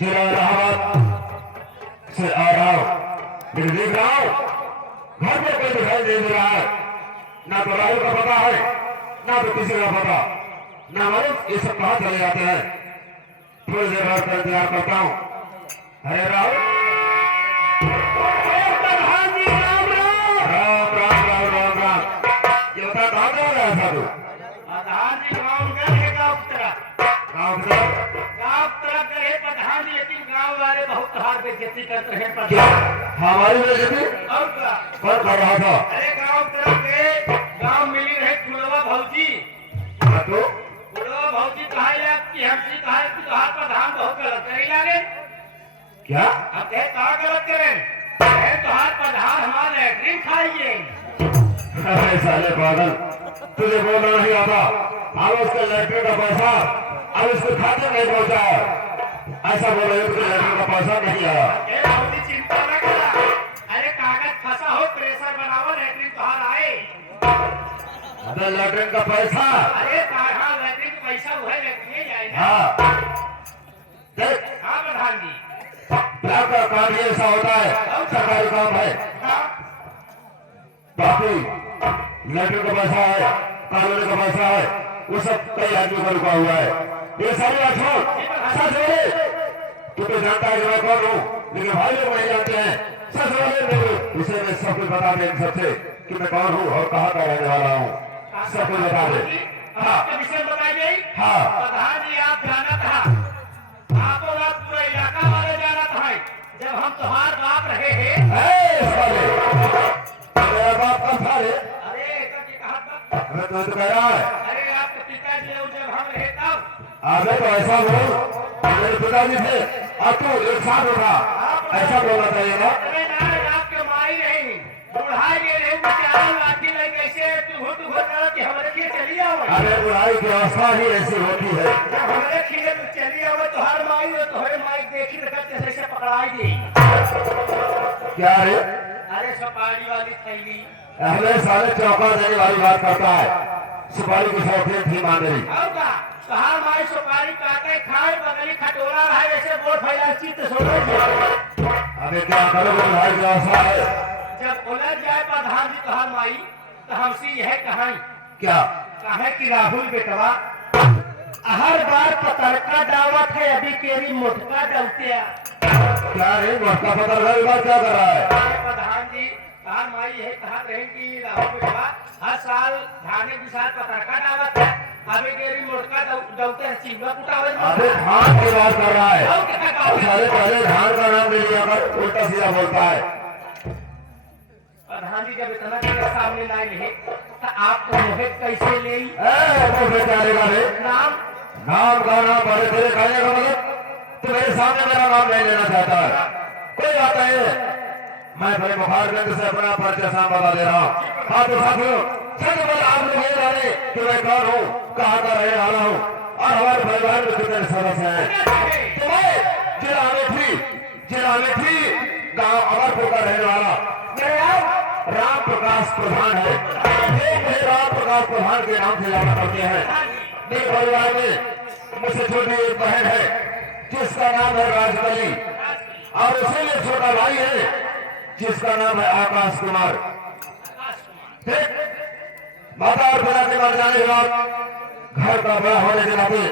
जिला इलाहाबाद से आ रहा हूँ, लेकिन देख रहा हूँ घर में कोई दिखाई नहीं दे रहा है। ना तो राहुल का पता है, ना तो किसी का पता, ना मालूम ये सब कहाँ चले जाते हैं। थोड़ी देर बाद का इंतजार करता हूँ। अरे राहुल, प्रधान जी, राम राम राम राम राम राम। ये बता कहाँ जा रहा था तू? प्रधान जी गाँव गए गाँव तरफ गाँव से गए प्रधान जी, लेकिन गाँव वाले बहुत हार बेइज्जती करते हैं क्या प्रधान। हमारी बेइज्जती और क्या? कौन कर रहा था? अरे गाँव तरफ गए, गाँव मिली रहे फुलवा भौजी। तो फुलवा भौजी कहा कि हमसे कहा कि तुहार प्रधान बहुत गलत करे लागे। क्या अब कहे कहा गलत करें? कहे तुहार प्रधान हमारे लैट्रिन खाइए। अरे साले पागल, तुझे बोलना नहीं आता। अब उसके लैट्रिन का पैसा अब उसके खाते में पहुंचा है। ऐसा बोल रहे हो कि लैट्रिन का पैसा नहीं आया। कहे भौजी चिंता न करा, अरे कागज फंसा हो, प्रेशर बनाओ, लैट्रिन तुहार आए। अरे लैट्रिन का पैसा, अरे कहा लैट्रिन का पैसा वो है, लैट्रिन जाए ना। हाँ देख, हाँ प्रधान जी। ब्लॉक का काम ही ऐसा होता है, सरकारी काम है। हाँ बाकी लैट्रिन का पैसा है, कानूनी का पैसा है, वो सब कई आदमी का रुका हुआ है। ये सारी बात छोड़, सच बोले। तू तो जानता है कि मैं कौन हूँ, लेकिन भाई लोग नहीं जानते हैं। सच बोले मेरे, उसे मैं सब कुछ बता दे सबसे कि मैं कौन हूँ और कहाँ का रहने वाला हूँ। सब कुछ बता दे। हाँ आपके विषय में बताई गई। हाँ प्रधान जी आप जाना था, आपको ना पूरा इलाका वाले जाना था। जब हम तुम्हार बाप रहे हैं। ए, साले, मेरा बाप कब था रे? अरे एक जी कहा था। अरे तू तो कह रहा है। अरे आपके पिताजी जब हम रहे तब। अबे तो ऐसा बोल, मेरे पिताजी थे और तू एक साथ उठा, ऐसा बोलना चाहिए ना। अरे ना आपके माई रही, बुढ़ाई गए रहे, बेचारा लाठी लग कैसे तू हो कि हमारे लिए चली आओ। अरे बुढ़ाई की अवस्था ही ऐसी होती है। जब हमारे खीले में चली आओ तो हर माई हो तो हर माई देखी रखा जैसे पकड़ाई दी। क्या रे? अरे सुपारी वाली थैली। हमें साले चौका देने वाली बात करता है। सुपारी की शौकीन थी मांगरी। और का कहा माई सुपारी काटे खाए बगली खटोरा रहा जैसे बोल फैला चित्त सोने दिया। अबे क्या करोगे, बुढ़ाई की अवस्था है। जब उलझ जाए प्रधान जी कहा माई तो हमसे यह कहाई क्या कहे कि राहुल बेटवा हर बार पतरका दावत है, अभी केरी मोटका डलतिया। क्या रे, मोटका पतर का बात क्या कर रहा है? प्रधान जी कहा माई यह कहा रहे कि राहुल बेटवा हर साल धाने के साथ पतरका दावत है, अभी केरी मोटका डलते हैं, चिंगा कुटावे। अबे धान की बात कर रहा है। और क्या कहा? साले पहले धान का नाम ले लिया कर, उल्टा सीधा बोलता है। प्रधान जी जब इतना चीज सामने लाए नहीं तो आपको मोहित कैसे ले वो बेचारेगा रे, नाम? नाम का नाम पहले तेरे कहने का मतलब तू मेरे सामने मेरा नाम नहीं लेना चाहता है। कोई बात नहीं है, मैं बड़े मुखारबिंद से अपना परिचय साम बता दे रहा हूँ। हाँ तो साथियों, सबसे पहले आप लोग ये जाने कि मैं कौन हूँ, कहाँ का रहने वाला हूँ और हमारे परिवार में कितने सदस्य हैं। तो मैं जिला अमेठी गाँव अमरपुर का रहने वाला मेरा नाम राम प्रकाश प्रधान है। लोग मुझे राम प्रकाश प्रधान के नाम से जाना करते हैं। मेरे परिवार में मुझसे छोटी एक बहन है जिसका नाम है राजकली और उसी में छोटा भाई है जिसका नाम है आकाश कुमार। ठीक, माता और पिता के मर जाने के बाद घर का बड़ा होने के नाते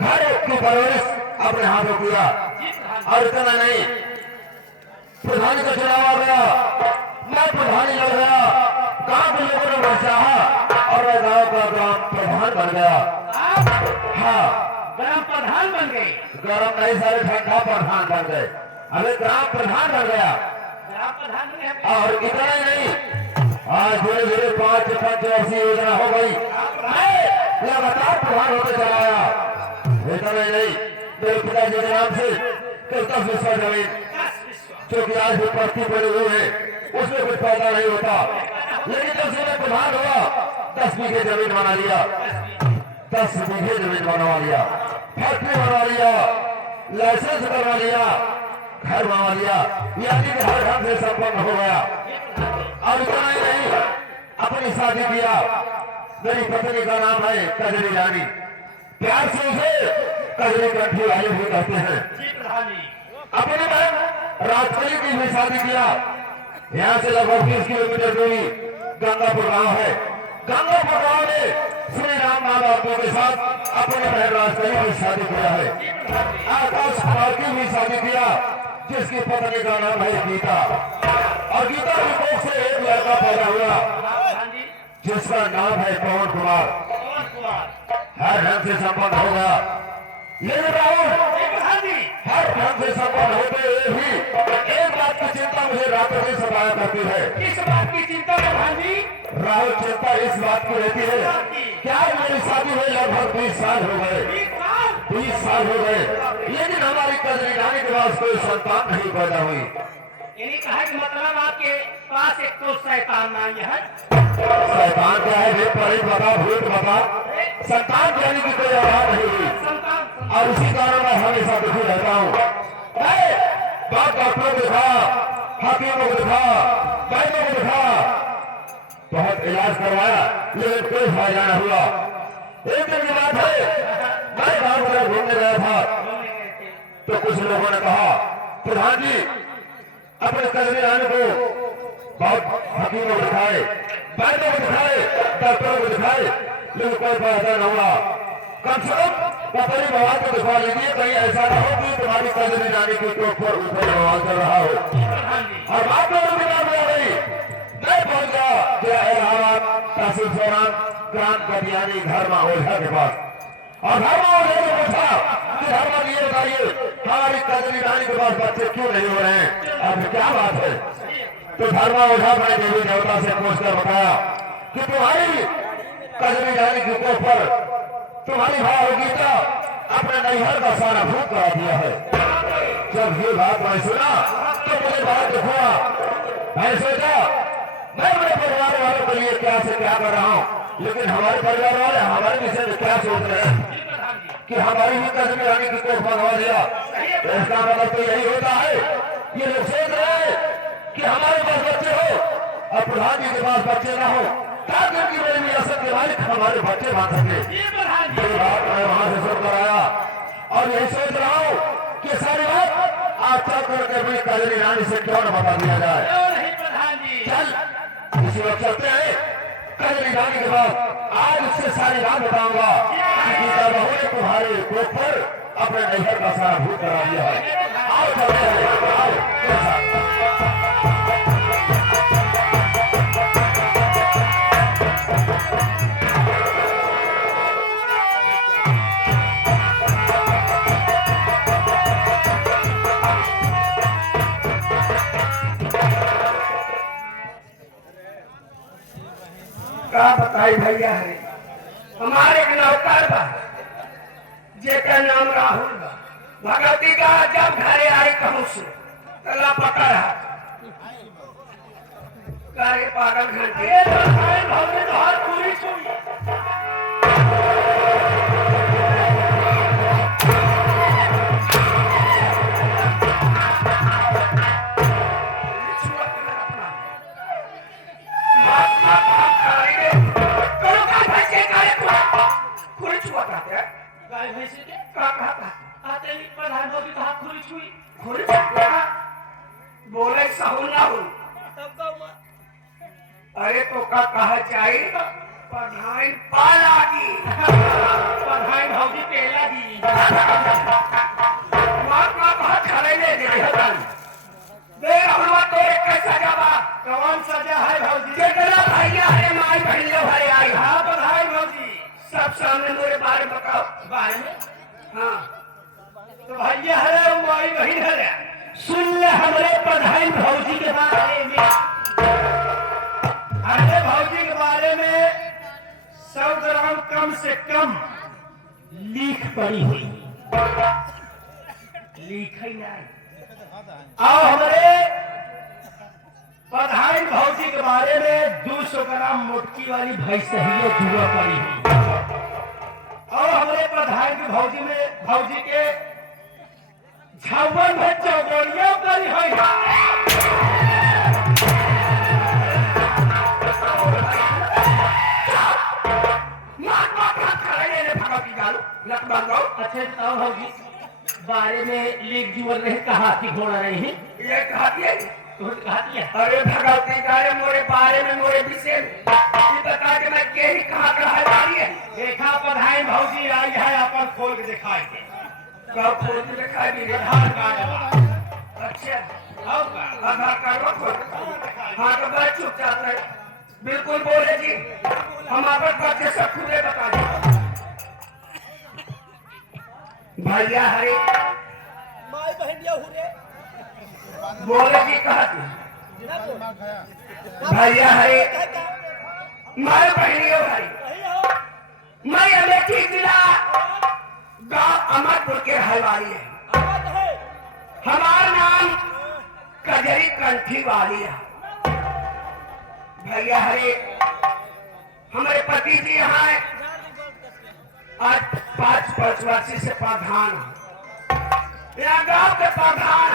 घर की परवरिश अपने हाथों किया और इतना नहीं, प्रधानी का चुनाव आ गया, मैं प्रधानी लड़ गया, गांव के लोगों ने मुझे चाहा और मैं गांव का ग्राम प्रधान बन गया। हाँ, ग्राम प्रधान बन गए। गरम नहीं सारे ठंडा प्रधान बन गए। अबे ग्राम प्रधान बन गया ग्राम प्रधान बन गए। और इतना ही नहीं, आज धीरे धीरे 5 पंचवर्षीय योजना हो गई, मैं लगातार प्रधान होते चला आया। इतना ही नहीं, मेरे पिताजी के नाम से 10 विश्वा जमीन जो कि आज भी पत्ती पड़ी हुई है, उसमें कुछ फायदा नहीं होता, लेकिन जब से मैं प्रधान हुआ 10 बीघे जमीन बना लिया, 10 बीघे जमीन बनवा लिया, फैक्ट्री बनवा लिया, लाइसेंस करवा लिया, घर बनवा लिया, यानी कि हर ढंग से संपन्न हो गया। और इतना ही नहीं, अपनी शादी किया, मेरी पत्नी का नाम है कजरी रानी, प्यार से उसे कजरी कंठी वाली भी कहते हैं। प्रधान जी अपने बहन राजकली की भी शादी किया। यहाँ से लगभग 20 किलोमीटर दूरी गंगापुर गांव है। गंगापुर गांव में श्री राम माँ बापू के साथ अपने बहन राजकली की शादी किया है। आकाश कुमार की भी शादी किया, जिसकी पत्नी का नाम है गीता। और गीता की कोख से एक लड़का पैदा हुआ, प्रधान जी जिसका नाम है पवन कुमार। पवन कुमार हर ढंग से संपन्न होगा, लेकिन राहुल प्रधान जी हर ढंग से संपन्न होते हुए भी एक बात की चिंता मुझे रातों दिन सताया करती है। किस बात की चिंता प्रधान जी राहुल, चिंता इस बात की रहती है, क्या मेरी शादी हुई लगभग 20 साल हो गए, 20 साल हो गए, लेकिन हमारी कजरी रानी के पास कोई संतान नहीं पैदा हुई। यानी कहा कि मतलब आपके पास एक तो शैतान नहीं है। शैतान क्या है, वे परेड बता, भूत बता, संतान जाने की कोई औलाद नहीं हुई। संतान और उसी कारण मैं हमेशा दुखी रहता हूँ। मैं बहुत डॉक्टरों को दिखा, हाकिमों को दिखा, वैद्यों को दिखा, बहुत इलाज करवाया, लेकिन कोई फायदा न हुआ। एक दिन की बात है, मैं गाँव में घूमने गया था, तो कुछ लोगों ने कहा, प्रधान जी अपने कजरी रानी को बहुत हकीमों को दिखाए, वैद्यों को दिखाए, डॉक्टरों को दिखाए, लेकिन कोई फायदा न हुआ। कम से कम पपरी भगवान को दिखा लीजिए, कहीं ऐसा न हो कि तुम्हारी कजरी रानी के कोख पर ऊपर भगवान चल रहा हो। और बात लोगों की बात हो गई, मैं पहुंच गया कि इलाहाबाद तहसील सौरान ग्राम कटियानी धर्मा ओझा के पास। और धर्मा ओझा ने पूछा कि धर्मा जी ये बताइए, हमारी कजरी रानी के पास बच्चे क्यों नहीं हो रहे हैं, अब क्या बात है? तो धर्मा ओझा ने देवी देवता से पूछकर बताया कि तुम्हारी कजरी रानी के कोख पर तुम्हारी भाव गीता अपने नैहर का सारा भूत करा दिया है। जब ये बात मैं सुना तो मुझे बहुत दुख हुआ। मैं सोचा मैं अपने परिवार वालों के लिए क्या से क्या कर रहा हूँ, लेकिन हमारे परिवार वाले हमारे विषय में क्या सोच रहे हैं कि हमारी ही कजरी रानी की कोख मंगवा दिया। तो इसका मतलब तो यही होता है, ये लोग सोच रहे हैं कि हमारे पास बच्चे हो और प्रधान जी के पास बच्चे ना हो, ताकि उनकी बड़ी विरासत के मालिक हमारे बच्चे बन सके। ये बात मैं वहां से सुनकर आया और यही सोच रहा हूँ कि सारी बात आज चल करके भी कजरी रानी से क्यों न बता दिया जाए। चल इसी वक्त चलते हैं कजरी रानी के पास, आज उससे सारी बात बताऊंगा कि गीता बहू ने तुम्हारे कोख पर अपने नैहर का सारा भूत करा दिया है। आओ चलते हैं, आओ। का बताई भैया है हमारे एक नौकर बा जेकर नाम राहुल बा। भगवती का जब घरे आई कहूँ से तला पकड़ा करे पागल घंटे तो हर पूरी छुई बोले सहूल ना हो। अरे तो का कहा चाहिए पढ़ाई पालागी पढ़ाई भौजी पेलागी महात्मा बहुत खड़े ले गए दे हमरा तो एक कैसा जावा कौन सजा है भौजी जेकरा भैया है माई भैया भाई आई हां पढ़ाई भौजी सब सामने मेरे बारे में बताओ बारे में हां तो भैया है माई बहन है सुन ले हमरे पढ़ाई भौजी के बारे में अरे भौजी के बारे में 100 ग्राम कम से कम लीख पड़ी हुई लीख ही नहीं। आओ हमारे पढ़ाई भौजी के बारे में 200 ग्राम मोटकी वाली भैंस ही जुआ पड़ी हुई। और हमारे पढ़ाई की भौजी के छावन में चौगड़िया करी हुई। अच्छा बताओ भौजी बारे में लीक जुअल रही कहा कि घोड़ा रही ये कहा दिया तो कहा दिया अरे भगवती गारे मोरे बारे में मोरे विषय में ये बता के मैं के ही कहाँ का है वाली है देखा पढ़ाई भौजी आई है अपन खोल के दिखाई दे कब खोल के दिखाई दी रे आधार कार्ड अच्छा और का आधार कार्ड खोल हाँ तो बड़ा चुपचाप है बिल्कुल बोले जी हम आपस बच्चे सब खुले बता दें भैया हरे माई बहनिया हुरे बोले जी कहा भैया हरे माय बहनियों हरे मैं अमेठी जिला गांव अमरपुर के हलवारी है हमारा नाम कजरी कंठी वाली है भैया हरे हमारे पति जी यहाँ आज 5 वर्षी से प्रधान है यहाँ गांव के प्रधान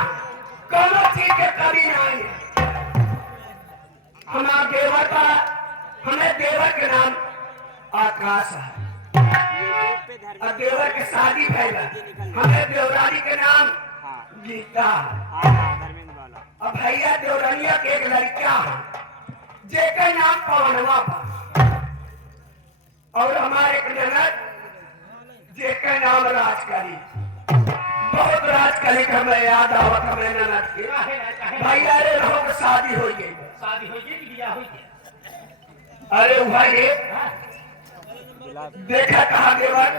कोनो चीज के कभी नहीं है हमारा देवर का हमें देवर के नाम आकाश है और देवर के शादी भैया हमें देवरानी के नाम गीता है अब भैया देवरानिया के एक लड़का है जेकर नाम पवनवा बा और हमारे एक ननद जेकर नाम राजकली बहुत राजकली का मैं याद आवत हमें ननद के भैया रे रहो के शादी हो गई शादी हो गई कि बियाह हो गया अरे भाई देखा कहा देवर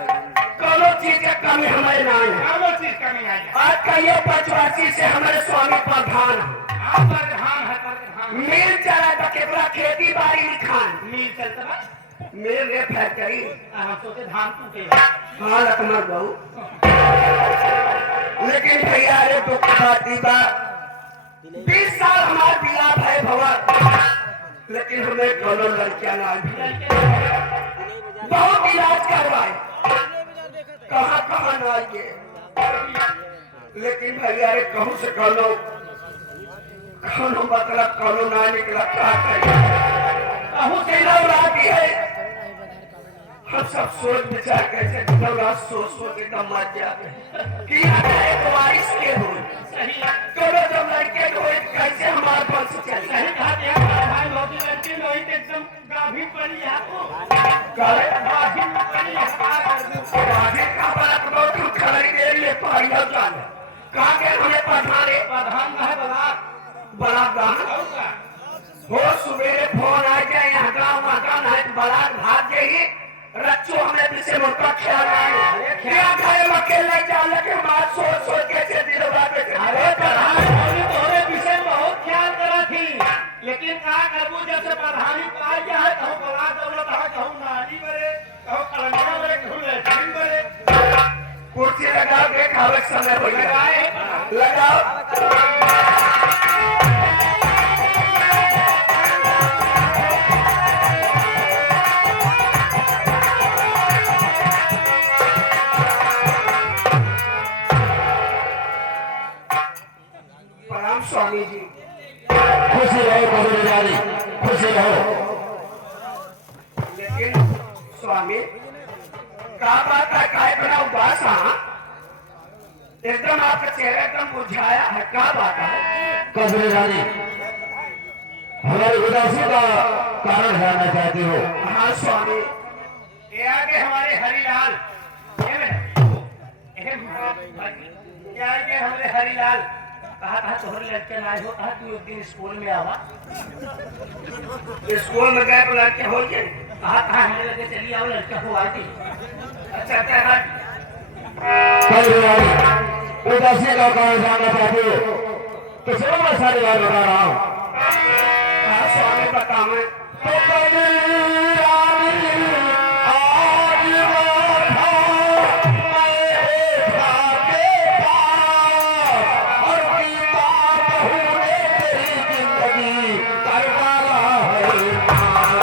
कोनो चीज के कमी हमारे ना है कौन चीज कमी आई है आज का ये 5 वर्षी से हमारे स्वामी प्रधान है आप प्रधान है प्रधान मिल चला तो केवला खेती बाड़ी लिखान मिल चलता बा मिल रे फैक्ट्री हम सोचे धान टूटे हाँ लखनऊ बहू लेकिन भैया रे तो बाती बा 20 साल हमारे बिया भाई भवा लेकिन हमें कोनो लड़कियां ना भी बहुत इलाज करवाए कहाँ कहाँ ना आइए लेकिन भैया रे कहूँ से कोनो मतलब कोनो ना निकला क्या करिए कहूँ से राती है हम सब सोच विचार कैसे सोच सोच के दम मर जाते हैं कि एक वारिस के हो सही करो जब लड़के को कैसे हमारे वंश चले सही कहा दिया भाई मोदी लड़की लोही तो एकदम गाभी पड़ी है आपको करे गाभी पड़ी है क्या कर दूं आगे का बात बहुत खड़ी दे रही है पहाड़ियों जाने कहा के हमें पठाने प्रधान का है बला बड़ा गाँव और का हो सवेरे फोन आ जाए यहाँ गाँव मकान है बलाट भाग जाइए रच्चो हमें पीछे मुर्गा ख्याल आए क्या खाए अकेले जाने के बाद सोच सोच कैसे दिनों रात अरे प्रधान मोदी तोरे विषय में बहुत ख्याल करा थी लेकिन का करबू जब से प्रधानी पाई गया है कहूँ बला दौलत है कहूँ नाली बरे कहूँ कलंगा बरे कहूँ लेटरिन बरे कुर्सी लगाओ के खावे समय हो लगाए लगाओ प्रणाम स्वामी जी खुशी रहो कबूल खुशी रहो लेकिन स्वामी क्या बात है काय बड़ा उदास हाँ एकदम आपका चेहरा एकदम मुरझाया है क्या बात है कबूल रानी हमारी उदासी का कारण जानना चाहती हो हाँ स्वामी ये आगे हमारे हरिलाल ये आगे हमारे हरिलाल कहा था तोहरे लड़के ना हो कहा तू एक दिन स्कूल में आवा स्कूल में गए तो लड़के हो गए कहा था हमें लगे चलिए आओ लड़के हो आती अच्छा अच्छा कबूल रानी उदासी का कारण जानना चाहती हो तो चलो मैं सारी बात बता रहा हूँ हाँ स्वामी बतावे तो कबूल रानी आज माथा मेरे भागे पार और गीता बहू ने तेरी जिंदगी कर डाला है मार।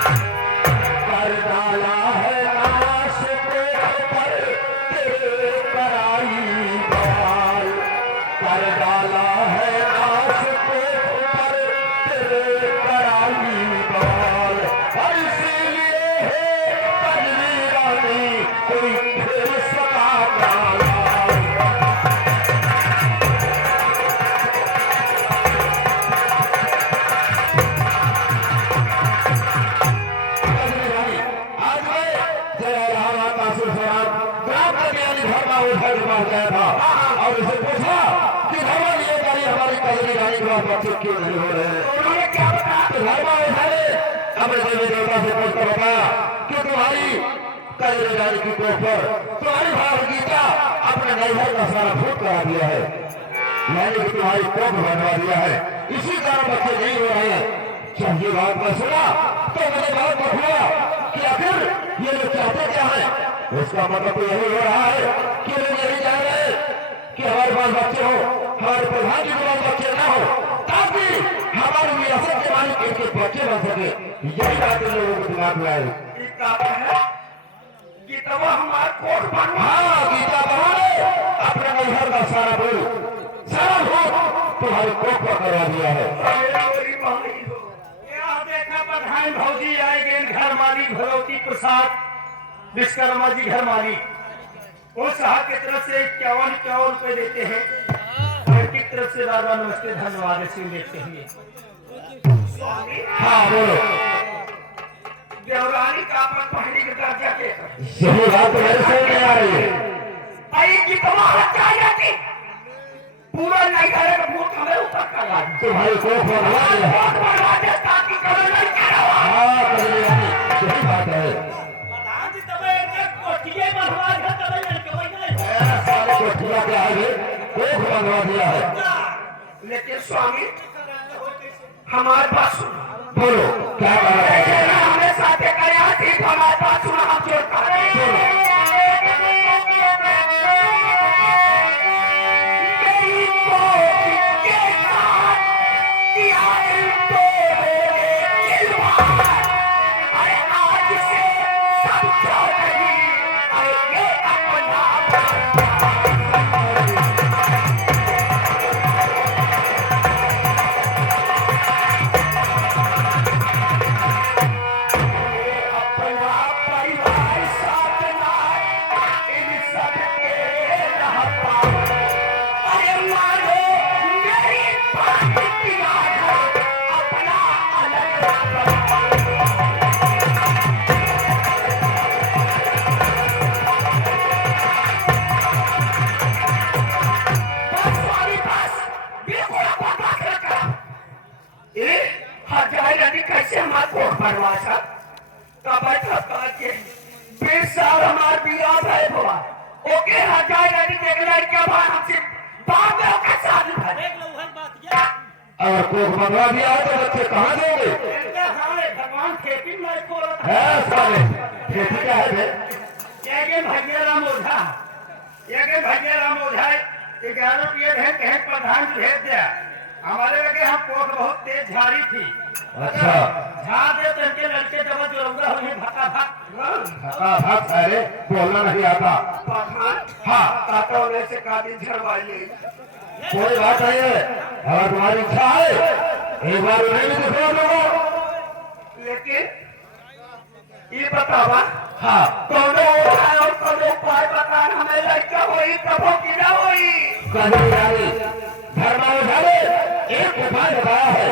कर डाला है नाश तेरे पर तेरे कराई बाल कर डाला है नाश तेरे पर तेरे कराई बाल ओझा के पास गया था और उसे पूछा कि धर्मा ये गाड़ी हमारी कजरी रानी के पास बच्चे क्यों नहीं हो रहे हैं। उन्होंने क्या बताया? तो धर्मा ओझा ने अपने देवी देवता से पूछकर बताया कि तुम्हारी कजरी रानी की कोख पर तुम्हारी भाव गीता अपने नैहर का सारा भूत करा दिया है, मैंने कि तुम्हारी कोख बनवा दिया है, इसी कारण बच्चे नहीं हो रहे हैं। जब ये बात मैं सुना तो मुझे बहुत दुख हुआ कि आखिर ये लोग चाहते क्या है। इसका मतलब तो यही हो रहा है कि लोग यही चाह रहे हैं कि हमारे पास बच्चे हो, हमारे प्रधान जी के पास बच्चे ना हो, ताकि हमारी विरासत के मालिक इनके बच्चे बन सके। यही बात इन लोगों को दिमाग में आई। गीता है, गीता हमारे कोट बनवा। हाँ, गीता बहाने अपने नैहर का सारा बोल सारा भूत तुम्हारे कोख पर करवा दिया है। मेरी भाई हो। यहाँ देखा प्रधान भौजी आएंगे घर मालिक भगवती प्रसाद विश्वकर्मा जी घर मालिक वो साहब की तरफ से 51 रुपए देते हैं और की तरफ से दादा नमस्ते धन्यवाद ऐसे देखते हुए। स्वामी हाँ बोलो। देवरानी का अपन पहले के दर्जा के यही बात तो मेरे समझ में आ रही है। आई की तुम्हारा क्या जाती पूरा नहीं करेगा भूत हमें ऊपर करवा दे। तुम्हारी कोख बनवा दिया है। कोट बनवा दे ताकि करो नहीं करो। हाँ, कजरी रानी, यही बात है। प्रधान जी तबे एक कोठिए बनवा दे तबे लड़के वही सारे कोठिया के आगे कोख बनवा दिया है। लेकिन स्वामी हमारे पास सुनो। बोलो क्या कह रहे हैं। हमें साथ कराया थी हमारे पास सुनो हम जोड़ कर कैसे हमारे कोट बनवा सब तब के 20 साल हमारे बिया भाई हुआ ओके हजार नदी देख लड़कियां भाई हमसे बाद में ओके शादी भाई देख लो वही बात ये अगर कोख बनवा दिया है तो बच्चे कहाँ जाएंगे। भगवान खेती में खोलत है साले खेती क्या है बे? ये भैया राम ओझा ये भैया राम ओझा 11 रुपये कहीं प्रधान जी भेज दिया हमारे लगे हम कोट बहुत तेज झाड़ी थी। अच्छा झाड़ दे तो इनके लड़के जब जोड़ा हुए भक्का भाग अरे बोलना नहीं आता। प्रधान हाँ काका होने से काफी झड़वाइए कोई बात नहीं है, अगर तुम्हारी इच्छा है एक बार उन्हें भी दिखा दो। लेकिन ये बतावा हाँ कौनो है और कौनो पाए बता हमें लड़का होई कबो की ना होई कजरी रानी धर्मा ओझा ने एक उपाय बताया है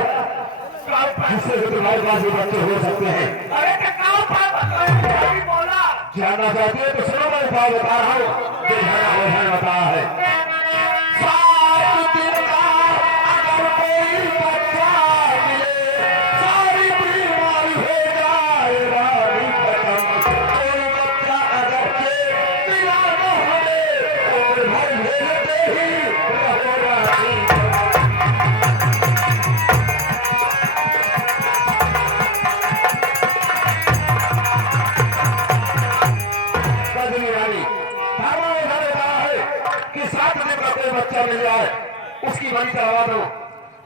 जिससे कि तुम्हारे पास भी बच्चे हो सकते हैं। अरे तो कहाँ पाए बताया बोला जानना चाहती है तो सुनो मैं उपाय बता रहा हूँ जो धर्मा ओझा ने बताया है। 7 दिन का अगर कोई बच्चा मिले सारी बीमारी हो जाए रानी खत्म। कोई बच्चा अगर के मिला न हमें और भर भेजते ही रहो रानी। कजरी रानी धर्मा ओझा ने कहा है कि 7 दिन का कोई बच्चा मिल जाए उसकी बलि चढ़वा दो।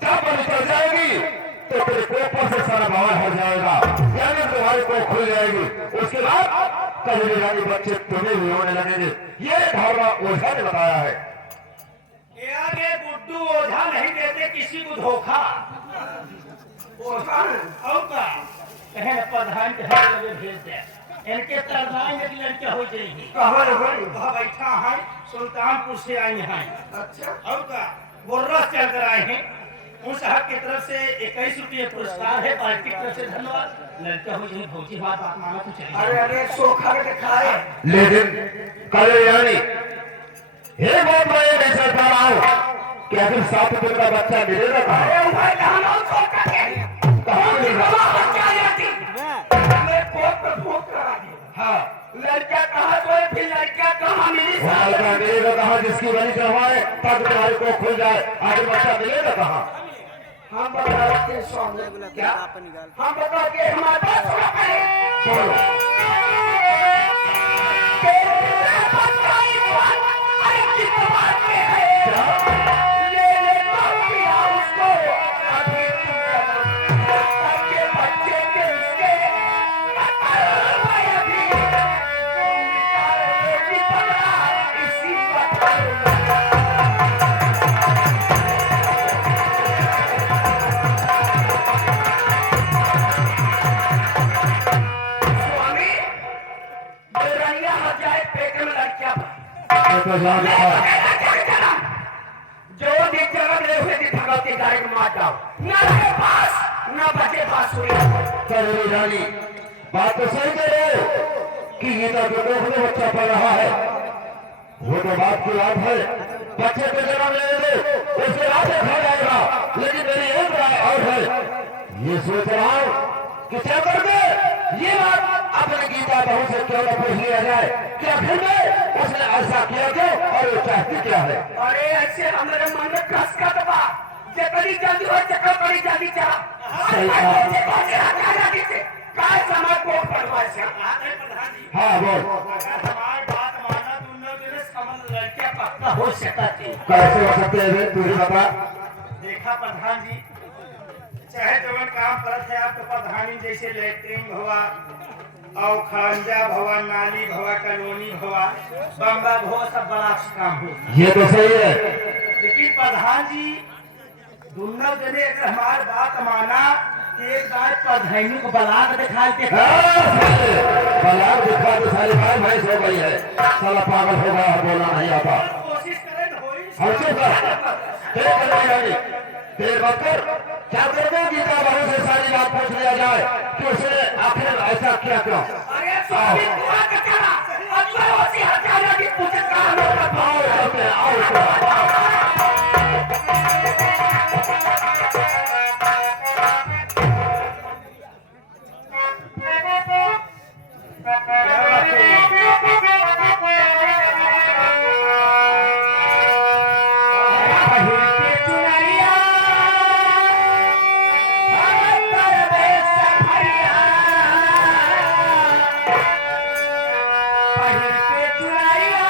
जब बलि चढ़ जाएगी तो तेरे कोपर से सारा बवाल हट जाएगा यानी तुम्हारी कोख खुल जाएगी। उसके बाद कजरी रानी बच्चे तुम्हें भी होने लगेंगे। ये धर्मा ओझा ने बताया है। यार ये गुड्डू ओझा नहीं देते किसी को धोखा ओझा और का कहे प्रधान के हाथ लगे भेज दे इनके तरदाई में लड़के हो जाएगी कहाँ रही वहाँ बैठा है सुल्तानपुर से आए हैं अच्छा और का बोर्रा चल कर आए हैं उन साहब की तरफ से 21 रुपये पुरस्कार है पार्टी की तरफ से धन्यवाद लड़का हो जाए भौजी बात माना तो चाहिए। अरे सोखा के दिखाए लेकिन कजरी रानी एक बात मैं ये नहीं सोच पा रहा हूँ कि आखिर 7 दिन का बच्चा मिलेगा कहाँ? अरे भाई कहाँ छोड़ के कहाँ मिलेगा? बच्चा जाती मैं पोत पर पोत करा दी हाँ लड़का कहाँ सोए फिर लड़का कहाँ मिली वो लड़का मिलेगा कहाँ जिसकी बलि चढ़वाए ताकि तुम्हारी को खुल जाए? आखिर बच्चा मिलेगा कहाँ? हम बताते स्वामी क्या हम बताते हमारे पास सुना पड़े बोलो। तेरे बताई बात अरे किस बात में है ले ले तो पिया उसको अभी के बच्चे के उसके भाई अभी इसी स्वामी बेरंगिया हो जाए पेट में लड़कियां ये तो जान रहा। जो भी जगह ले हुए थी भगवती गाड़ी में मार जाओ न रहे पास न बचे बांसुरी चलो रानी बात तो सही कह रहे हो कि ये तो जो लोग में बच्चा पढ़ रहा है वो तो बात की बात है। बच्चे को जन्म लेने दो उसके बाद देखा जाएगा। लेकिन मेरी एक राय और है, ये सोच रहा हूँ कि क्या करके ये बात अपने गीता बहू से क्यों न पूछ लिया जाए कि आखिर में उसने ऐसा किया क्यों और वो चाहती क्या है? अरे ऐसे हमारे मन में कस का दबा जितनी जल्दी हो चक्कर बड़ी जल्दी चला सही कहा। काय समय को पड़वा से हाँ बोल। हमारी बात माना तुम लोग जो है समझ लड़कियां पक्का हो सकता थी कैसे हो सकते हैं तू ही बता। देखा प्रधान जी चाहे जवन काम करत है आप तो प्रधानी जैसे लेटरिन हुआ और खंजा भवा नाली भवा कॉलोनी भवा बम्बा भवा सब बड़ा काम हो ये तो सही है। लेकिन प्रधान जी दोनों जने अगर हमारी बात माना कि एक बार प्रधानी को बलाक दिखाई दे बलाक दिखा तो सारी भाई भैंस हो गई है। साला पागल हो गया है, बोलना नहीं आता। कोशिश करें हो ही और चुप कर। देर करनी जानी देर मत कर। क्या करके गीता बहू से सारी बात पूछ लिया जाए कि उसने आखिर ऐसा किया क्यों? अरे स्वामी पूरा कचरा अब तो होती हजारों की पूछत का हम लोग का आओ चलते हैं, आओ चलते हैं। चुनरिया